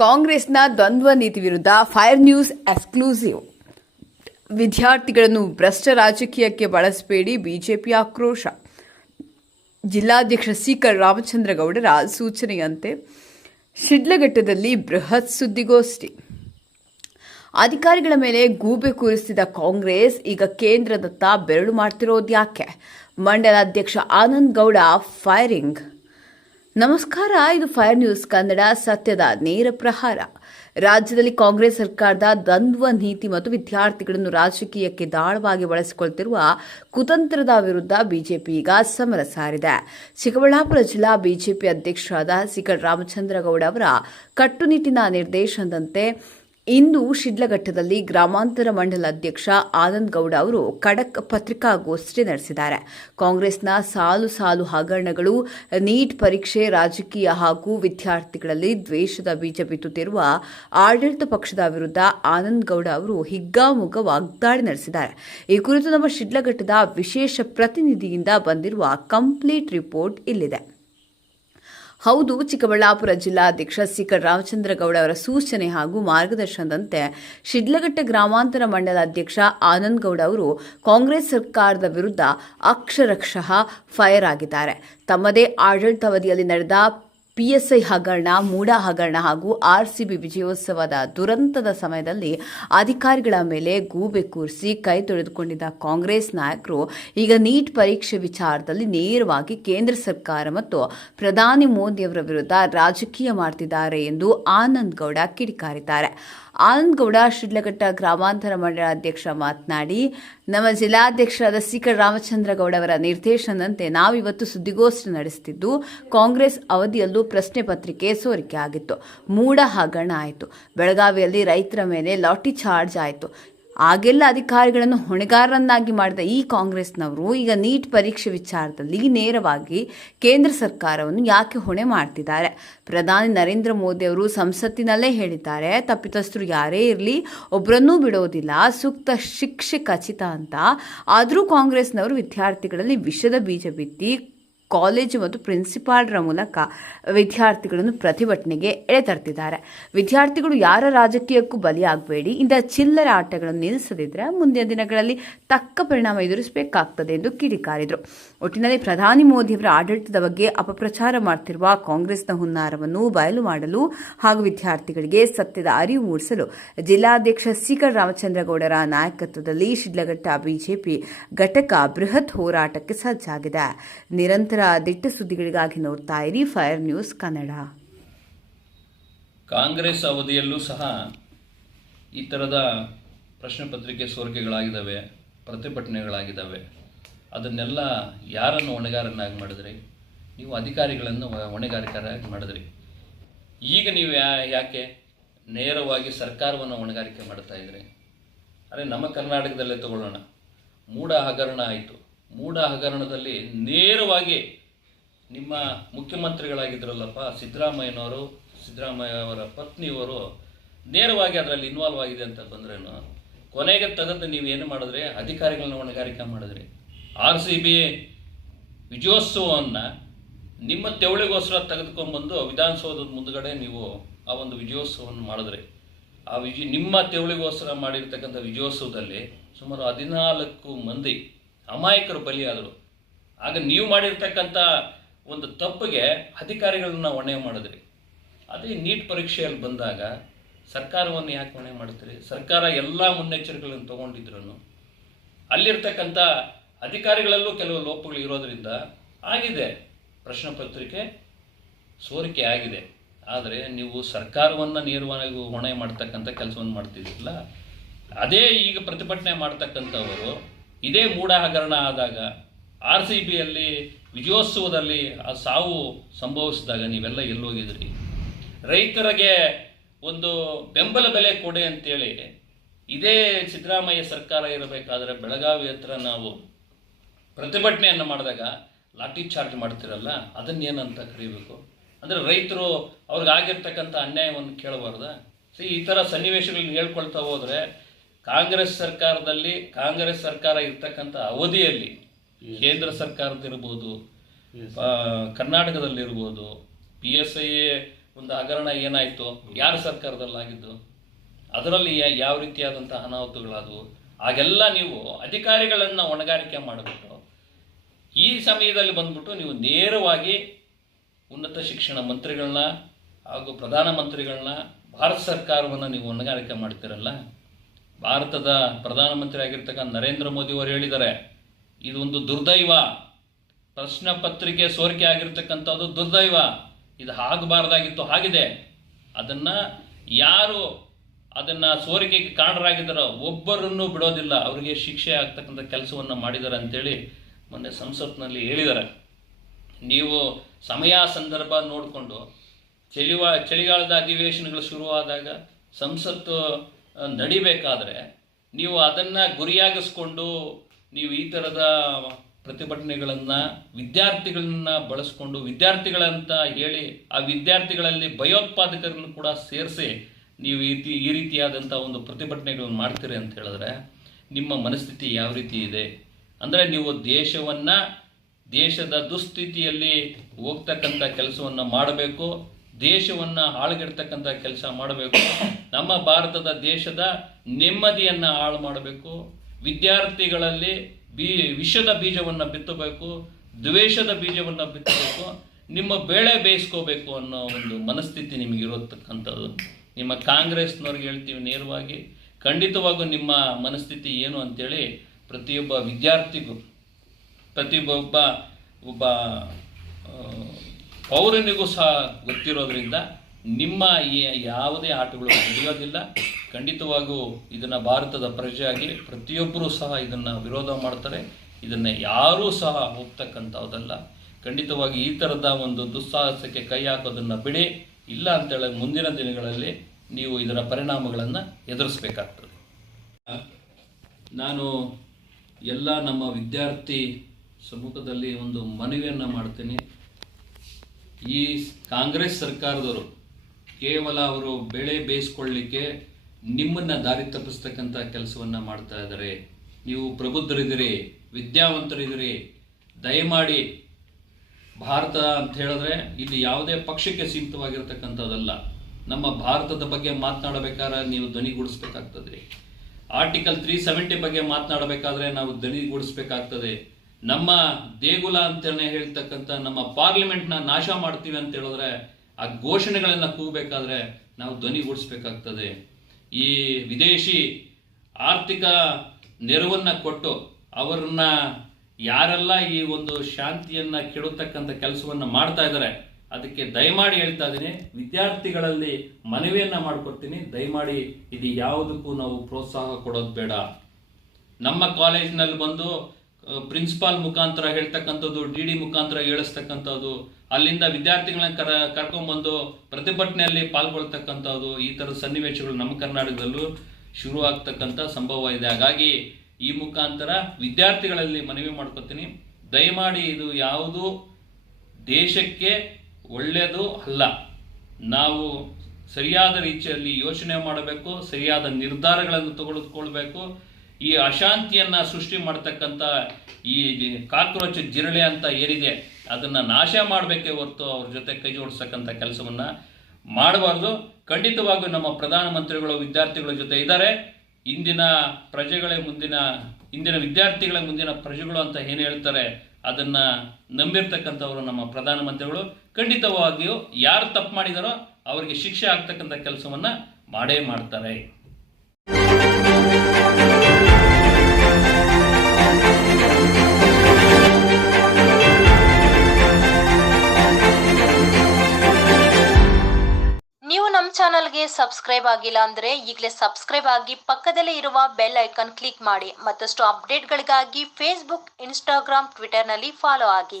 ಕಾಂಗ್ರೆಸ್ನ ದ್ವಂದ್ವ ನೀತಿ ವಿರುದ್ಧ ಫೈರ್ ನ್ಯೂಸ್ ಎಕ್ಸ್ಕ್ಲೂಸಿವ್. ವಿದ್ಯಾರ್ಥಿಗಳನ್ನು ಭ್ರಷ್ಟ ರಾಜಕೀಯಕ್ಕೆ ಬಳಸಬೇಡಿ, ಬಿಜೆಪಿ ಆಕ್ರೋಶ. ಜಿಲ್ಲಾಧ್ಯಕ್ಷ ಸಿಕರ್ ರಾಮಚಂದ್ರಗೌಡರ ಸೂಚನೆಯಂತೆ ಶಿಡ್ಲಘಟ್ಟದಲ್ಲಿ ಬೃಹತ್ ಸುದ್ದಿಗೋಷ್ಠಿ. ಅಧಿಕಾರಿಗಳ ಮೇಲೆ ಗೂಬೆ ಕೂರಿಸಿದ ಕಾಂಗ್ರೆಸ್ ಈಗ ಕೇಂದ್ರದತ್ತ ಬೆರಳು ಮಾಡ್ತಿರೋದ್ಯಾಕೆ? ಮಂಡಲಾಧ್ಯಕ್ಷ ಆನಂದ್ ಗೌಡ ಫೈರಿಂಗ್. ನಮಸ್ಕಾರ, ಇದು ಫೈರ್ ನ್ಯೂಸ್ ಕನ್ನಡ, ಸತ್ಯದ ನೇರ ಪ್ರಹಾರ. ರಾಜ್ಯದಲ್ಲಿ ಕಾಂಗ್ರೆಸ್ ಸರ್ಕಾರದ ದ್ವಂದ್ವ ನೀತಿ ಮತ್ತು ವಿದ್ಯಾರ್ಥಿಗಳನ್ನು ರಾಜಕೀಯಕ್ಕೆ ದಾಳವಾಗಿ ಬಳಸಿಕೊಳ್ತಿರುವ ಕುತಂತ್ರದ ವಿರುದ್ಧ ಬಿಜೆಪಿ ಈಗ ಸಮರ ಸಾರಿದೆ. ಚಿಕ್ಕಬಳ್ಳಾಪುರ ಜಿಲ್ಲಾ ಬಿಜೆಪಿ ಅಧ್ಯಕ್ಷರಾದ ಸಿಕಲ್ ರಾಮಚಂದ್ರಗೌಡ ಅವರ ಕಟ್ಟುನಿಟ್ಟಿನ ನಿರ್ದೇಶನದಂತೆ ಇಂದು ಶಿಡ್ಲಘಟ್ಟದಲ್ಲಿ ಗ್ರಾಮಾಂತರ ಮಂಡಲ ಅಧ್ಯಕ್ಷ ಆನಂದ್ ಗೌಡ ಅವರು ಖಡಕ್ ಪತ್ರಿಕಾಗೋಷ್ಠಿ ನಡೆಸಿದ್ದಾರೆ. ಕಾಂಗ್ರೆಸ್ನ ಸಾಲು ಸಾಲು ಹಗರಣಗಳು, ನೀಟ್ ಪರೀಕ್ಷೆ, ರಾಜಕೀಯ ಹಾಗೂ ವಿದ್ಯಾರ್ಥಿಗಳಲ್ಲಿ ದ್ವೇಷದ ಬೀಜ ಬಿತ್ತುತ್ತಿರುವ ಆಡಳಿತ ಪಕ್ಷದ ವಿರುದ್ಧ ಆನಂದ್ ಗೌಡ ಅವರು ಹಿಗ್ಗಾಮುಗ್ಗ ವಾಗ್ದಾಳಿ ನಡೆಸಿದ್ದಾರೆ. ಈ ಕುರಿತು ನಮ್ಮ ಶಿಡ್ಲಘಟ್ಟದ ವಿಶೇಷ ಪ್ರತಿನಿಧಿಯಿಂದ ಬಂದಿರುವ ಕಂಪ್ಲೀಟ್ ರಿಪೋರ್ಟ್ ಇಲ್ಲಿದೆ. ಹೌದು, ಚಿಕ್ಕಬಳ್ಳಾಪುರ ಜಿಲ್ಲಾಧ್ಯಕ್ಷ ಸಿಕಲ್ ರಾಮಚಂದ್ರಗೌಡ ಅವರ ಸೂಚನೆ ಹಾಗೂ ಮಾರ್ಗದರ್ಶನದಂತೆ ಶಿಡ್ಲಘಟ್ಟ ಗ್ರಾಮಾಂತರ ಮಂಡಲ ಅಧ್ಯಕ್ಷ ಆನಂದ್ ಗೌಡ ಅವರು ಕಾಂಗ್ರೆಸ್ ಸರ್ಕಾರದ ವಿರುದ್ಧ ಅಕ್ಷರಶಃ ಫೈರ್ ಆಗಿದ್ದಾರೆ. ತಮ್ಮದೇ ಆಡಳಿತಾವಧಿಯಲ್ಲಿ ನಡೆದ ಪಿಎಸ್ಐ ಹಗರಣ, ಮೂಡಾ ಹಗರಣ ಹಾಗೂ ಆರ್ಸಿಬಿ ವಿಜಯೋತ್ಸವದ ದುರಂತದ ಸಮಯದಲ್ಲಿ ಅಧಿಕಾರಿಗಳ ಮೇಲೆ ಗೂಬೆ ಕೂರಿಸಿ ಕೈ ತೊಳೆದುಕೊಂಡಿದ್ದ ಕಾಂಗ್ರೆಸ್ ನಾಯಕರು ಈಗ ನೀಟ್ ಪರೀಕ್ಷೆ ವಿಚಾರದಲ್ಲಿ ನೇರವಾಗಿ ಕೇಂದ್ರ ಸರ್ಕಾರ ಮತ್ತು ಪ್ರಧಾನಿ ಮೋದಿಯವರ ವಿರುದ್ಧ ರಾಜಕೀಯ ಮಾಡ್ತಿದ್ದಾರೆ ಎಂದು ಆನಂದ್ ಗೌಡ ಕಿಡಿಕಾರಿದ್ದಾರೆ. ಆನಂದ್ ಗೌಡ ಶಿಡ್ಲಘಟ್ಟ ಗ್ರಾಮಾಂತರ ಮಂಡಳ ಅಧ್ಯಕ್ಷ ಮಾತನಾಡಿ, ನಮ್ಮ ಜಿಲ್ಲಾಧ್ಯಕ್ಷರಾದ ಸಿಕಲ್ ರಾಮಚಂದ್ರಗೌಡ ಅವರ ನಿರ್ದೇಶನದಂತೆ ನಾವಿವತ್ತು ಸುದ್ದಿಗೋಷ್ಠಿ ನಡೆಸುತ್ತಿದ್ದು, ಕಾಂಗ್ರೆಸ್ ಅವಧಿಯಲ್ಲೂ ಪ್ರಶ್ನೆ ಪತ್ರಿಕೆ ಸೋರಿಕೆ ಆಗಿತ್ತು, ಮೂಡಾ ಹಗರಣ ಆಯಿತು, ಬೆಳಗಾವಿಯಲ್ಲಿ ರೈತರ ಮೇಲೆ ಲಾಠಿ ಚಾರ್ಜ್ ಆಯಿತು. ಆಗೆಲ್ಲ ಅಧಿಕಾರಿಗಳನ್ನು ಹೊಣೆಗಾರರನ್ನಾಗಿ ಮಾಡಿದ ಈ ಕಾಂಗ್ರೆಸ್ನವರು ಈಗ ನೀಟ್ ಪರೀಕ್ಷೆ ವಿಚಾರದಲ್ಲಿ ನೇರವಾಗಿ ಕೇಂದ್ರ ಸರ್ಕಾರವನ್ನು ಯಾಕೆ ಹೊಣೆ ಮಾಡ್ತಿದ್ದಾರೆ? ಪ್ರಧಾನಿ ನರೇಂದ್ರ ಮೋದಿ ಅವರು ಸಂಸತ್ತಿನಲ್ಲೇ ಹೇಳಿದ್ದಾರೆ, ತಪ್ಪಿತಸ್ಥರು ಯಾರೇ ಇರಲಿ ಒಬ್ಬರನ್ನೂ ಬಿಡೋದಿಲ್ಲ, ಸೂಕ್ತ ಶಿಕ್ಷೆ ಖಚಿತ ಅಂತ. ಆದರೂ ಕಾಂಗ್ರೆಸ್ನವರು ವಿದ್ಯಾರ್ಥಿಗಳಲ್ಲಿ ವಿಷದ ಬೀಜ ಬಿತ್ತಿ ಕಾಲೇಜು ಮತ್ತು ಪ್ರಿನ್ಸಿಪಾಲ್ರ ಮೂಲಕ ವಿದ್ಯಾರ್ಥಿಗಳನ್ನು ಪ್ರತಿಭಟನೆಗೆ ಎಳೆತರ್ತಿದ್ದಾರೆ. ವಿದ್ಯಾರ್ಥಿಗಳು ಯಾರ ರಾಜಕೀಯಕ್ಕೂ ಬಲಿಯಾಗಬೇಡಿ, ಇಂಥ ಚಿಲ್ಲರೆ ಆಟಗಳನ್ನು ನಿಲ್ಲಿಸದಿದ್ದರೆ ಮುಂದಿನ ದಿನಗಳಲ್ಲಿ ತಕ್ಕ ಪರಿಣಾಮ ಎದುರಿಸಬೇಕಾಗ್ತದೆ ಎಂದು ಕಿಡಿಕಾರಿದರು. ಒಟ್ಟಿನಲ್ಲಿ ಪ್ರಧಾನಿ ಮೋದಿಯವರ ಆಡಳಿತದ ಬಗ್ಗೆ ಅಪಪ್ರಚಾರ ಮಾಡುತ್ತಿರುವ ಕಾಂಗ್ರೆಸ್ನ ಹುನ್ನಾರವನ್ನು ಬಯಲು ಮಾಡಲು ಹಾಗೂ ವಿದ್ಯಾರ್ಥಿಗಳಿಗೆ ಸತ್ಯದ ಅರಿವು ಮೂಡಿಸಲು ಜಿಲ್ಲಾಧ್ಯಕ್ಷ ಸಿಕಲ್ ರಾಮಚಂದ್ರಗೌಡರ ನಾಯಕತ್ವದಲ್ಲಿ ಶಿಡ್ಲಘಟ್ಟ ಬಿಜೆಪಿ ಘಟಕ ಬೃಹತ್ ಹೋರಾಟಕ್ಕೆ ಸಜ್ಜಾಗಿದೆ. ನಿರಂತರ ದಿಟ್ಟ ಸುದ್ದಿಗಳಿಗಾಗಿ ನೋಡ್ತಾ ಇರಿ ಫೈರ್ ನ್ಯೂಸ್ ಕನ್ನಡ. ಕಾಂಗ್ರೆಸ್ ಅವಧಿಯಲ್ಲೂ ಸಹ ಈ ಥರದ ಪ್ರಶ್ನೆ ಪತ್ರಿಕೆ ಸೋರಿಕೆಗಳಾಗಿದ್ದಾವೆ, ಪ್ರತಿಭಟನೆಗಳಾಗಿದ್ದಾವೆ. ಅದನ್ನೆಲ್ಲ ಯಾರನ್ನು ಹೊಣೆಗಾರನಾಗಿ ಮಾಡಿದ್ರಿ? ನೀವು ಅಧಿಕಾರಿಗಳನ್ನು ಹೊಣೆಗಾರಿಕೆಯಾಗಿ ಮಾಡಿದ್ರಿ. ಈಗ ನೀವು ಯಾಕೆ ನೇರವಾಗಿ ಸರ್ಕಾರವನ್ನು ಹೊಣೆಗಾರಿಕೆ ಮಾಡ್ತಾ ಇದ್ರಿ? ಅರೆ, ನಮ್ಮ ಕರ್ನಾಟಕದಲ್ಲೇ ತಗೊಳ್ಳೋಣ. ಮೂಡಾ ಹಗರಣ ಆಯಿತು. ಮೂಡಾ ಹಗರಣದಲ್ಲಿ ನೇರವಾಗಿ ನಿಮ್ಮ ಮುಖ್ಯಮಂತ್ರಿಗಳಾಗಿದ್ದರಲ್ಲಪ್ಪ ಸಿದ್ದರಾಮಯ್ಯ ಅವರ ಪತ್ನಿಯವರು ನೇರವಾಗಿ ಅದರಲ್ಲಿ ಇನ್ವಾಲ್ವ್ ಆಗಿದೆ ಅಂತ ಬಂದ್ರೇನು, ಕೊನೆಗೆ ತೆಗೆದು ನೀವೇನು ಮಾಡಿದ್ರಿ? ಅಧಿಕಾರಿಗಳನ್ನ ಹೊಣೆಗಾರಿಕೆ ಮಾಡಿದ್ರಿ. RCB ವಿಜಯೋತ್ಸವವನ್ನು ನಿಮ್ಮ ತೆವಳಿಗೋಸ್ಕರ ತೆಗೆದುಕೊಂಡ್ಬಂದು ವಿಧಾನಸೌಧದ ಮುಂದುಗಡೆ ನೀವು ಆ ಒಂದು ವಿಜಯೋತ್ಸವವನ್ನು ಮಾಡಿದ್ರಿ. ನಿಮ್ಮ ತೆವಳಿಗೋಸ್ಕರ ಮಾಡಿರ್ತಕ್ಕಂಥ ವಿಜಯೋತ್ಸವದಲ್ಲಿ ಸುಮಾರು 14 ಮಂದಿ ಅಮಾಯಕರು ಬಲಿಯಾದರು. ಆಗ ನೀವು ಮಾಡಿರ್ತಕ್ಕಂಥ ಒಂದು ತಪ್ಪಿಗೆ ಅಧಿಕಾರಿಗಳನ್ನ ಹೊಣೆ ಮಾಡಿದ್ರಿ. ಅದೇ ನೀಟ್ ಪರೀಕ್ಷೆಯಲ್ಲಿ ಬಂದಾಗ ಸರ್ಕಾರವನ್ನು ಯಾಕೆ ಹೊಣೆ ಮಾಡ್ತೀರಿ? ಸರ್ಕಾರ ಎಲ್ಲ ಮುನ್ನೆಚ್ಚರಿಕೆಗಳನ್ನು ತೊಗೊಂಡಿದ್ರು ಅಲ್ಲಿರ್ತಕ್ಕಂಥ ಅಧಿಕಾರಿಗಳಲ್ಲೂ ಕೆಲವು ಲೋಪಗಳು ಇರೋದರಿಂದ ಆಗಿದೆ, ಪ್ರಶ್ನೆ ಪತ್ರಿಕೆ ಸೋರಿಕೆ ಆಗಿದೆ. ಆದರೆ ನೀವು ಸರ್ಕಾರವನ್ನು ನೇರವಾಗಿ ಹೊಣೆ ಮಾಡ್ತಕ್ಕಂಥ ಕೆಲಸವನ್ನು ಮಾಡ್ತಿದ್ದಿಲ್ಲ. ಅದೇ ಈಗ ಪ್ರತಿಭಟನೆ ಮಾಡ್ತಕ್ಕಂಥವರು ಇದೇ ಮೂಡಾ ಹಗರಣ ಆದಾಗ RCBಯಲ್ಲಿ ವಿಜಯೋತ್ಸವದಲ್ಲಿ ಆ ಸಾವು ಸಂಭವಿಸಿದಾಗ ನೀವೆಲ್ಲ ಎಲ್ಲೋಗಿದ್ರಿ? ರೈತರಿಗೆ ಒಂದು ಬೆಂಬಲ ಬೆಲೆ ಕೊಡಿ ಅಂತೇಳಿ ಇದೇ ಸಿದ್ದರಾಮಯ್ಯ ಸರ್ಕಾರ ಇರಬೇಕಾದ್ರೆ ಬೆಳಗಾವಿ ಹತ್ರ ನಾವು ಪ್ರತಿಭಟನೆಯನ್ನು ಮಾಡಿದಾಗ ಲಾಠಿ ಚಾರ್ಜ್ ಮಾಡ್ತಿರಲ್ಲ, ಅದನ್ನೇನಂತ ಕರೀಬೇಕು? ಅಂದರೆ ರೈತರು ಅವ್ರಿಗಾಗಿರ್ತಕ್ಕಂಥ ಅನ್ಯಾಯವನ್ನು ಕೇಳಬಾರ್ದ? ಈ ಥರ ಸನ್ನಿವೇಶಗಳನ್ನ ಹೇಳ್ಕೊಳ್ತಾ ಹೋದರೆ ಕಾಂಗ್ರೆಸ್ ಸರ್ಕಾರ ಇರ್ತಕ್ಕಂಥ ಅವಧಿಯಲ್ಲಿ ಕೇಂದ್ರ ಸರ್ಕಾರದಿರ್ಬೋದು, ಕರ್ನಾಟಕದಲ್ಲಿರ್ಬೋದು, PSI ಒಂದು ಹಗರಣ ಏನಾಯಿತು, ಯಾರ ಸರ್ಕಾರದಲ್ಲಾಗಿದ್ದು, ಅದರಲ್ಲಿ ಯಾವ ರೀತಿಯಾದಂಥ ಅನಾಹುತಗಳಾದವು, ಆಗೆಲ್ಲ ನೀವು ಅಧಿಕಾರಿಗಳನ್ನು ಹೊಣೆಗಾರಿಕೆ ಮಾಡಿಬಿಟ್ಟು ಈ ಸಮಯದಲ್ಲಿ ಬಂದ್ಬಿಟ್ಟು ನೀವು ನೇರವಾಗಿ ಉನ್ನತ ಶಿಕ್ಷಣ ಮಂತ್ರಿಗಳನ್ನ ಹಾಗೂ ಪ್ರಧಾನಮಂತ್ರಿಗಳನ್ನ, ಭಾರತ ಸರ್ಕಾರವನ್ನು ನೀವು ಹೊಣೆಗಾರಿಕೆ ಮಾಡ್ತೀರಲ್ಲ. ಭಾರತದ ಪ್ರಧಾನಮಂತ್ರಿ ಆಗಿರ್ತಕ್ಕಂಥ ನರೇಂದ್ರ ಮೋದಿ ಅವರು ಹೇಳಿದ್ದಾರೆ, ಇದೊಂದು ದುರ್ದೈವ, ಪ್ರಶ್ನೆ ಪತ್ರಿಕೆ ಸೋರಿಕೆ ಆಗಿರ್ತಕ್ಕಂಥದ್ದು ದುರ್ದೈವ, ಇದು ಆಗಬಾರ್ದಾಗಿತ್ತು, ಆಗಿದೆ. ಅದನ್ನು ಯಾರು ಅದನ್ನು ಸೋರಿಕೆಗೆ ಕಾರಣರಾಗಿದ್ದಾರೋ ಒಬ್ಬರನ್ನು ಬಿಡೋದಿಲ್ಲ, ಅವರಿಗೆ ಶಿಕ್ಷೆ ಆಗ್ತಕ್ಕಂಥ ಕೆಲಸವನ್ನು ಮಾಡಿದ್ದಾರೆ ಅಂತೇಳಿ ಮೊನ್ನೆ ಸಂಸತ್ನಲ್ಲಿ ಹೇಳಿದ್ದಾರೆ. ನೀವು ಸಮಯ ಸಂದರ್ಭ ನೋಡಿಕೊಂಡು ಚಳಿಗಾಲದ ಅಧಿವೇಶನಗಳು ಶುರುವಾದಾಗ ಸಂಸತ್ತು ನಡಿಬೇಕಾದ್ರೆ ನೀವು ಅದನ್ನು ಗುರಿಯಾಗಿಸ್ಕೊಂಡು ನೀವು ಈ ಥರದ ಪ್ರತಿಭಟನೆಗಳನ್ನು ವಿದ್ಯಾರ್ಥಿಗಳನ್ನ ಬಳಸ್ಕೊಂಡು ವಿದ್ಯಾರ್ಥಿಗಳಂತ ಹೇಳಿ ಆ ವಿದ್ಯಾರ್ಥಿಗಳಲ್ಲಿ ಭಯೋತ್ಪಾದಕರನ್ನು ಕೂಡ ಸೇರಿಸಿ ನೀವು ಈ ರೀತಿಯಾದಂಥ ಒಂದು ಪ್ರತಿಭಟನೆಗಳನ್ನು ಮಾಡ್ತೀರಿ ಅಂತ ಹೇಳಿದ್ರೆ ನಿಮ್ಮ ಮನಸ್ಥಿತಿ ಯಾವ ರೀತಿ ಇದೆ ಅಂದರೆ, ನೀವು ದೇಶದ ದುಸ್ಥಿತಿಯಲ್ಲಿ ಹೋಗ್ತಕ್ಕಂಥ ಕೆಲಸವನ್ನು ಮಾಡಬೇಕು, ದೇಶವನ್ನು ಹಾಳುಗೆಡ್ತಕ್ಕಂಥ ಕೆಲಸ ಮಾಡಬೇಕು, ನಮ್ಮ ಭಾರತದ ದೇಶದ ನೆಮ್ಮದಿಯನ್ನು ಹಾಳು ಮಾಡಬೇಕು, ವಿದ್ಯಾರ್ಥಿಗಳಲ್ಲಿ ವಿಷದ ಬೀಜವನ್ನು ಬಿತ್ತಬೇಕು, ದ್ವೇಷದ ಬೀಜವನ್ನು ಬಿತ್ತಬೇಕು, ನಿಮ್ಮ ಬೇಳೆ ಬೇಯಿಸ್ಕೋಬೇಕು ಅನ್ನೋ ಒಂದು ಮನಸ್ಥಿತಿ ನಿಮಗಿರತಕ್ಕಂಥದ್ದು. ನಿಮ್ಮ ಕಾಂಗ್ರೆಸ್ನವ್ರಿಗೆ ಹೇಳ್ತೀವಿ ನೇರವಾಗಿ, ಖಂಡಿತವಾಗೂ ನಿಮ್ಮ ಮನಸ್ಥಿತಿ ಏನು ಅಂತೇಳಿ ಪ್ರತಿಯೊಬ್ಬ ವಿದ್ಯಾರ್ಥಿಗೂ, ಒಬ್ಬ ಪೌರನಿಗೂ ಸಹ ಗೊತ್ತಿರೋದ್ರಿಂದ ನಿಮ್ಮ ಯಾವುದೇ ಆಟಗಳು ನಡೆಯೋದಿಲ್ಲ. ಖಂಡಿತವಾಗೂ ಇದನ್ನು ಭಾರತದ ಪ್ರಜೆಯಾಗಿ ಪ್ರತಿಯೊಬ್ಬರೂ ಸಹ ಇದನ್ನು ವಿರೋಧ ಮಾಡ್ತಾರೆ. ಇದನ್ನು ಯಾರೂ ಸಹ ಒಪ್ತಕ್ಕಂಥದ್ದಲ್ಲ. ಖಂಡಿತವಾಗಿ ಈ ಥರದ ಒಂದು ದುಸ್ಸಾಹಸಕ್ಕೆ ಕೈ ಹಾಕೋದನ್ನು ಬಿಡಿ, ಇಲ್ಲ ಅಂತೇಳಿ ಮುಂದಿನ ದಿನಗಳಲ್ಲಿ ನೀವು ಇದರ ಪರಿಣಾಮಗಳನ್ನು ಎದುರಿಸಬೇಕಾಗ್ತದೆ. ನಾನು ಎಲ್ಲ ನಮ್ಮ ವಿದ್ಯಾರ್ಥಿ ಸಮ್ಮುಖದಲ್ಲಿ ಒಂದು ಮನವಿಯನ್ನು ಮಾಡ್ತೀನಿ. ಈ ಕಾಂಗ್ರೆಸ್ ಸರ್ಕಾರದವರು ಕೇವಲ ಅವರು ಬೆಳೆ ಬೇಯಿಸ್ಕೊಳ್ಳಿಕ್ಕೆ ನಿಮ್ಮನ್ನು ದಾರಿ ತಪ್ಪಿಸ್ತಕ್ಕಂಥ ಕೆಲಸವನ್ನು ಮಾಡ್ತಾ ಇದ್ದಾರೆ. ನೀವು ಪ್ರಬುದ್ಧರಿದ್ದೀರಿ, ವಿದ್ಯಾವಂತರಿದ್ದೀರಿ, ದಯಮಾಡಿ ಭಾರತ ಅಂತ ಹೇಳಿದ್ರೆ ಇಲ್ಲಿ ಯಾವುದೇ ಪಕ್ಷಕ್ಕೆ ಸೀಮಿತವಾಗಿರ್ತಕ್ಕಂಥದ್ದಲ್ಲ. ನಮ್ಮ ಭಾರತದ ಬಗ್ಗೆ ಮಾತನಾಡಬೇಕಾದ್ರೆ ನೀವು ಧ್ವನಿಗೂಡಿಸ್ಬೇಕಾಗ್ತದೆ. ಆರ್ಟಿಕಲ್ 370 ಬಗ್ಗೆ ಮಾತನಾಡಬೇಕಾದ್ರೆ ನಾವು ಧ್ವನಿಗೂಡಿಸ್ಬೇಕಾಗ್ತದೆ. ನಮ್ಮ ದೇಗುಲ ಅಂತೇಳಿ ಹೇಳ್ತಕ್ಕಂಥ ನಮ್ಮ ಪಾರ್ಲಿಮೆಂಟ್ನ ನಾಶ ಮಾಡ್ತೀವಿ ಅಂತ ಹೇಳಿದ್ರೆ ಆ ಘೋಷಣೆಗಳನ್ನು ಕೂಗಬೇಕಾದ್ರೆ ನಾವು ಧ್ವನಿಗೂಡಿಸ್ಬೇಕಾಗ್ತದೆ. ಈ ವಿದೇಶಿ ಆರ್ಥಿಕ ನೆರವನ್ನು ಕೊಟ್ಟು ಅವರನ್ನ ಯಾರೆಲ್ಲ ಈ ಒಂದು ಶಾಂತಿಯನ್ನ ಕೆಡತಕ್ಕಂಥ ಕೆಲಸವನ್ನು ಮಾಡ್ತಾ ಇದ್ದಾರೆ ಅದಕ್ಕೆ ದಯಮಾಡಿ ಹೇಳ್ತಾ ಇದ್ದೀನಿ, ವಿದ್ಯಾರ್ಥಿಗಳಲ್ಲಿ ಮನವಿಯನ್ನ ಮಾಡ್ಕೊಡ್ತೀನಿ, ದಯಮಾಡಿ ಇದು ಯಾವುದಕ್ಕೂ ನಾವು ಪ್ರೋತ್ಸಾಹ ಕೊಡೋದು ಬೇಡ. ನಮ್ಮ ಕಾಲೇಜಿನಲ್ಲಿ ಬಂದು ಪ್ರಿನ್ಸಿಪಾಲ್ ಮುಖಾಂತರ ಹೇಳ್ತಕ್ಕಂಥದ್ದು, ಡಿ ಮುಖಾಂತರ ಹೇಳಿಸ್ತಕ್ಕಂಥದ್ದು, ಅಲ್ಲಿಂದ ವಿದ್ಯಾರ್ಥಿಗಳನ್ನ ಕರ್ಕೊಂಡ್ಬಂದು ಪ್ರತಿಭಟನೆಯಲ್ಲಿ ಪಾಲ್ಗೊಳ್ತಕ್ಕಂಥದ್ದು, ಈ ಥರದ ಸನ್ನಿವೇಶಗಳು ನಮ್ಮ ಕರ್ನಾಟಕದಲ್ಲೂ ಶುರು ಆಗ್ತಕ್ಕಂಥ ಸಂಭವ ಇದೆ. ಹಾಗಾಗಿ ಈ ಮುಖಾಂತರ ವಿದ್ಯಾರ್ಥಿಗಳಲ್ಲಿ ಮನವಿ ಮಾಡ್ಕೊತೀನಿ, ದಯಮಾಡಿ ಇದು ಯಾವುದು ದೇಶಕ್ಕೆ ಒಳ್ಳೆಯದು ಅಲ್ಲ. ನಾವು ಸರಿಯಾದ ರೀತಿಯಲ್ಲಿ ಯೋಚನೆ ಮಾಡಬೇಕು, ಸರಿಯಾದ ನಿರ್ಧಾರಗಳನ್ನು ತೆಗೆದುಕೊಳ್ಬೇಕು. ಈ ಅಶಾಂತಿಯನ್ನು ಸೃಷ್ಟಿ ಮಾಡ್ತಕ್ಕಂಥ ಈ ಕಾಕ್ರೋಚ್ ಜಿರಳೆ ಅಂತ ಏನಿದೆ ಅದನ್ನು ನಾಶ ಮಾಡಬೇಕೇ ಹೊರತು ಅವ್ರ ಜೊತೆ ಕೈ ಜೋಡಿಸ್ತಕ್ಕಂಥ ಕೆಲಸವನ್ನು ಮಾಡಬಾರ್ದು. ಖಂಡಿತವಾಗಿಯೂ ನಮ್ಮ ಪ್ರಧಾನಮಂತ್ರಿಗಳು ವಿದ್ಯಾರ್ಥಿಗಳ ಜೊತೆ ಇದ್ದಾರೆ. ಇಂದಿನ ವಿದ್ಯಾರ್ಥಿಗಳ ಮುಂದಿನ ಪ್ರಜೆಗಳು ಅಂತ ಏನು ಹೇಳ್ತಾರೆ ಅದನ್ನು ನಂಬಿರ್ತಕ್ಕಂಥವರು ನಮ್ಮ ಪ್ರಧಾನಮಂತ್ರಿಗಳು. ಖಂಡಿತವಾಗಿಯೂ ಯಾರು ತಪ್ಪು ಮಾಡಿದಾರೋ ಅವರಿಗೆ ಶಿಕ್ಷೆ ಆಗ್ತಕ್ಕಂಥ ಕೆಲಸವನ್ನು ಮಾಡೇ ಮಾಡ್ತಾರೆ. ನೀವು ನಮ್ಮ ಚಾನಲ್ಗೆ ಸಬ್ಸ್ಕ್ರೈಬ್ ಆಗಿಲ್ಲ ಅಂದ್ರೆ ಈಗಲೇ ಸಬ್ಸ್ಕ್ರೈಬ್ ಆಗಿ ಪಕ್ಕದಲ್ಲೇ ಇರುವ ಬೆಲ್ ಐಕಾನ್ ಕ್ಲಿಕ್ ಮಾಡಿ. ಮತ್ತಷ್ಟು ಅಪ್ಡೇಟ್ಗಳಿಗಾಗಿ ಫೇಸ್ಬುಕ್, ಇನ್ಸ್ಟಾಗ್ರಾಮ್, ಟ್ವಿಟರ್ನಲ್ಲಿ ಫಾಲೋ ಆಗಿ.